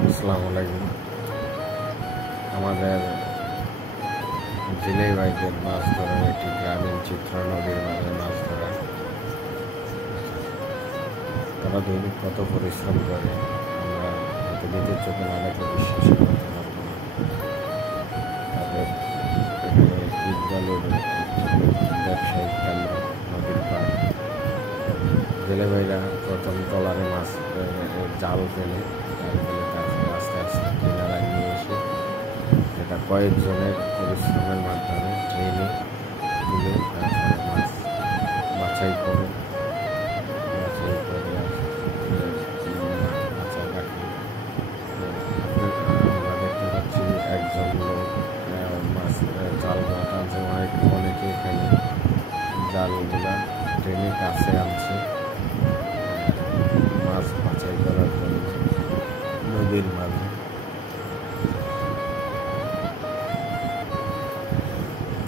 আসসালামু আলাইকুম। আমাদের জেলেই ভাইদের মাছ ধরার একটি গ্রামীণ চিত্র, নদীর মাঝে মাছ ধরা। তারা দৈনিক কত পরিশ্রম করে আমরা হয়তো নিজের চোখে না দেখে বিশ্বাস করতে পারবো না। তাদের এখানে ইটবালুর ব্যবসায়িক কেন্দ্র, নদীর পাড়। জেলে ভাইরা প্রথম ট্রলারে মাছ জাল ফেলে তারপরে আস্তে আস্তে কিনারায় নিয়ে এসে এটা কয়েকজনের পরিশ্রমের মাধ্যমে ট্রেনে তুলে তারপরে মাছ বাছাই করে বাছাই রাখি। আমরা দেখতে পাচ্ছি একজন লোক মাছ জাল টানছে, অনেকে এখানে জালগুলা ট্রেনে কাছে আনছে মাছ বাছাই করার জন্য নদীর মাঝে।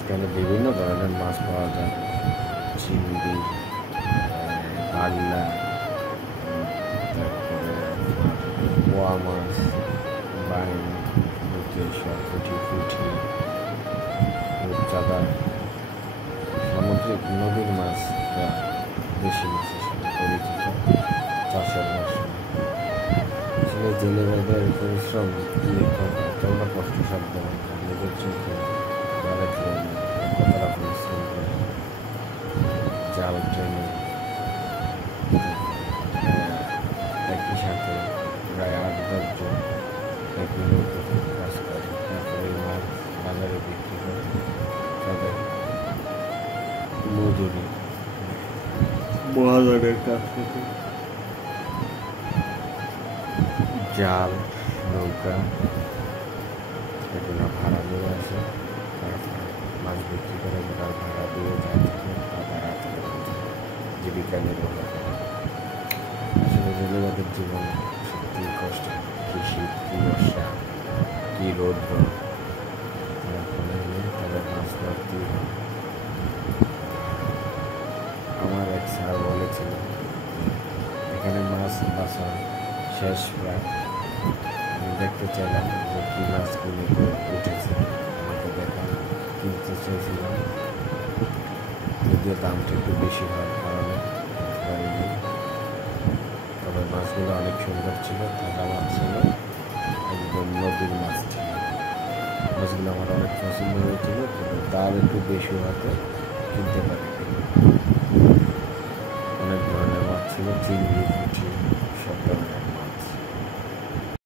এখানে বিভিন্ন ধরনের মাছ পাওয়া যায়, চিংড়ি, বাগলা, তারপরে পোয়া মাছ, বাইন, পুঁটি, রূপচাঁদা, সামুদ্রিক নদীর মাছ দেশি মাছের সাথে পরিচিত চাষের মৌসুম। আসলে জেলে ভাইদের পরিশ্রম তোমরা কষ্টসাধ্য নিজের চোখে না দেখলে কতটা পরিশ্রম করে জাল ট্রেনে একই সাথে প্রায় 8-10 জন একই নৌকোতে কাজ করে, তারপরে এই মাছ বাজারে বিক্রি করে তাদের মজুরি মহাজনের কাছ থেকে জাল, নৌকা এগুলো ভাড়া নিয়ে আসে, তারপরে মাছ বিক্রি করে তার ভাড়া দিয়ে যায় থেকে তাদের জীবিকা নির্বাহ করে। আসলে জেলেবাদের জীবন সত্যি কষ্ট, কি শীত, কি বর্ষা, কি রৌদ্র, তারপরে তাদের মাছ ধরতেই হয়। আমার এক স্যার বলেছিল এখানে মাছ বাছা শেষ প্রায়, আমি দেখতে চাইলাম যে কী মাছগুলি উঠেছে, আমাকে দেখান, কিনতে চেয়েছিলাম, যদিও দামটা একটু বেশি হওয়ার কারণে পারিনি। তবে মাছগুলো অনেক সুন্দর ছিল, তাজা মাছ ছিল, একদম নদীর মাছ ছিল। মাছগুলো আমার অনেক পছন্দ হয়েছিল, কিন্তু দাম একটু বেশি হওয়াতে কিনতে পারি। অনেক ধরনের মাছ ছিল, চিংড়ি, পুঁটি, সব ধরনের।